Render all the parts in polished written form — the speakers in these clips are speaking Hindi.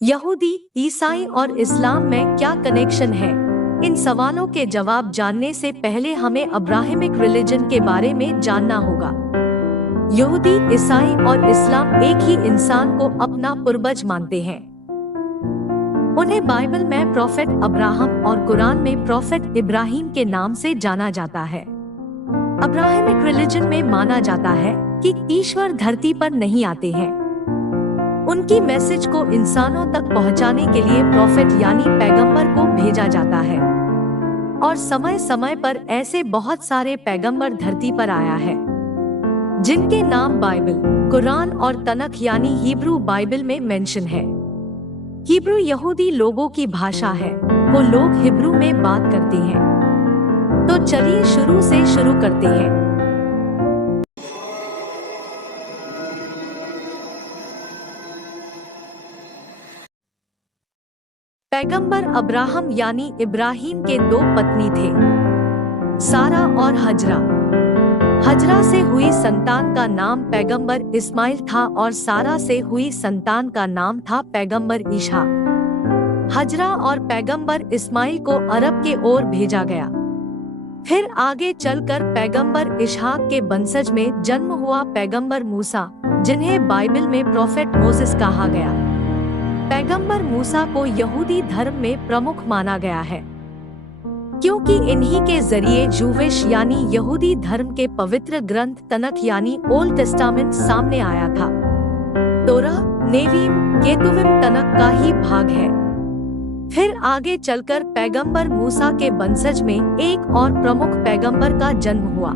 यहूदी, ईसाई और इस्लाम में क्या कनेक्शन है? इन सवालों के जवाब जानने से पहले हमें अब्राहमिक रिलीजन के बारे में जानना होगा। यहूदी, ईसाई और इस्लाम एक ही इंसान को अपना पूर्वज मानते हैं। उन्हें बाइबल में प्रोफेट अब्राहम और कुरान में प्रोफेट इब्राहिम के नाम से जाना जाता है। अब्राहमिक रिलीजन में माना जाता है कि ईश्वर धरती पर नहीं आते हैं। उनकी मैसेज को इंसानों तक पहुंचाने के लिए प्रोफेट यानी पैगंबर को भेजा जाता है, और समय समय पर ऐसे बहुत सारे पैगंबर धरती पर आया है जिनके नाम बाइबल, कुरान और तनख यानी हिब्रू बाइबल में मेंशन है। हिब्रू यहूदी लोगों की भाषा है, वो लोग हिब्रू में बात करते हैं। तो चलिए शुरू से शुरू करते हैं। पैगंबर अब्राहम यानी इब्राहिम के दो पत्नी थे, सारा और हजरा। हजरा से हुई संतान का नाम पैगंबर इस्माइल था और सारा से हुई संतान का नाम था पैगंबर इसहाक। हजरा और पैगंबर इस्माइल को अरब के ओर भेजा गया। फिर आगे चलकर पैगंबर इसहाक के वंशज में जन्म हुआ पैगंबर मूसा, जिन्हें बाइबल में प्रोफेट मोसेस कहा गया। पैगंबर मूसा को यहूदी धर्म में प्रमुख माना गया है, क्योंकि इन्हीं के जरिए जूविश यानी यहूदी धर्म के पवित्र ग्रंथ तनख यानी ओल्ड टेस्टामेंट सामने आया था। तोराह, नेवीम, केतुविम तनख का ही भाग है। फिर आगे चलकर पैगंबर मूसा के वंशज में एक और प्रमुख पैगंबर का जन्म हुआ,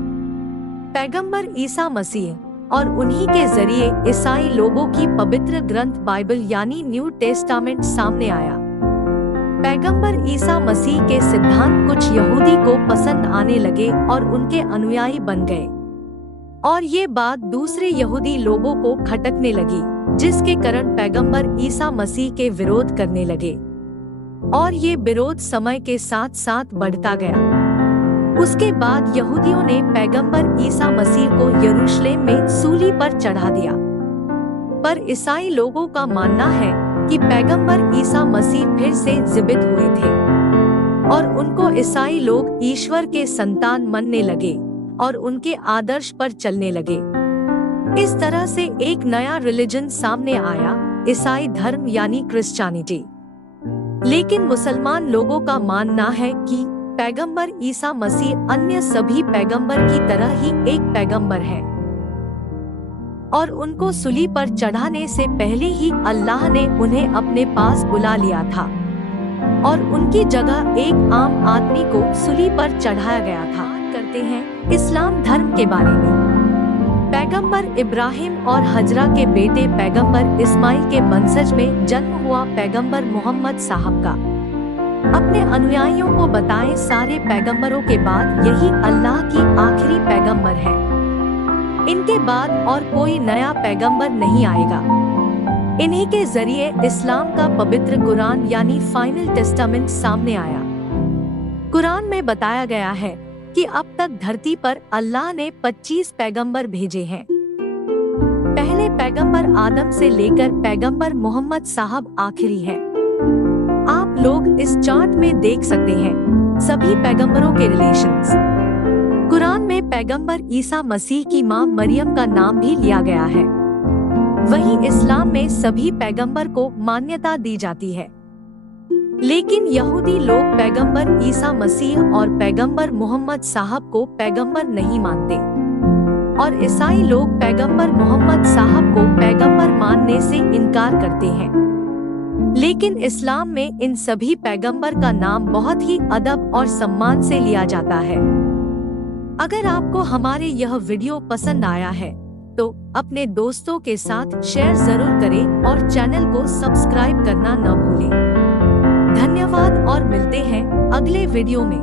पैगंबर ईसा मसीह, और उन्हीं के जरिए ईसाई लोगों की पवित्र ग्रंथ बाइबल यानी न्यू टेस्टामेंट सामने आया। पैगंबर ईसा मसीह के सिद्धांत कुछ यहूदी को पसंद आने लगे और उनके अनुयायी बन गए, और ये बात दूसरे यहूदी लोगों को खटकने लगी, जिसके कारण पैगंबर ईसा मसीह के विरोध करने लगे, और ये विरोध समय के साथ साथ बढ़ता गया। उसके बाद यहूदियों ने पैगंबर ईसा मसीह को यरूशलेम में सूली पर चढ़ा दिया। पर ईसाई लोगों का मानना है कि पैगंबर ईसा मसीह फिर से जीवित हुए थे, और उनको ईसाई लोग ईश्वर के संतान मानने लगे और उनके आदर्श पर चलने लगे। इस तरह से एक नया रिलीजन सामने आया, ईसाई धर्म यानी क्रिश्चियनिटी। लेकिन मुसलमान लोगों का मानना है कि पैगंबर ईसा मसीह अन्य सभी पैगंबर की तरह ही एक पैगंबर है, और उनको सूली पर चढ़ाने से पहले ही अल्लाह ने उन्हें अपने पास बुला लिया था, और उनकी जगह एक आम आदमी को सूली पर चढ़ाया गया था। करते हैं इस्लाम धर्म के बारे में। पैगंबर इब्राहिम और हजरा के बेटे पैगंबर इस्माइल के वंशज में जन्म हुआ पैगंबर मोहम्मद साहब का। अपने अनुयायियों को बताएं, सारे पैगंबरों के बाद यही अल्लाह की आखिरी पैगंबर है। इनके बाद और कोई नया पैगंबर नहीं आएगा। इन्हीं के जरिए इस्लाम का पवित्र कुरान यानी फाइनल टेस्टामेंट सामने आया। कुरान में बताया गया है कि अब तक धरती पर अल्लाह ने 25 पैगंबर भेजे हैं। पहले पैगंबर आदम से लेकर पैगंबर मोहम्मद साहब आखिरी है। आप लोग इस चार्ट में देख सकते हैं सभी पैगंबरों के रिलेशंस। कुरान में पैगंबर ईसा मसीह की मां मरियम का नाम भी लिया गया है। वहीं इस्लाम में सभी पैगंबर को मान्यता दी जाती है, लेकिन यहूदी लोग पैगंबर ईसा मसीह और पैगंबर मोहम्मद साहब को पैगंबर नहीं मानते, और ईसाई लोग पैगंबर मोहम्मद साहब को पैगंबर मानने से इनकार करते हैं। लेकिन इस्लाम में इन सभी पैगंबर का नाम बहुत ही अदब और सम्मान से लिया जाता है। अगर आपको हमारे यह वीडियो पसंद आया है तो अपने दोस्तों के साथ शेयर जरूर करें और चैनल को सब्सक्राइब करना न भूलें। धन्यवाद और मिलते हैं अगले वीडियो में।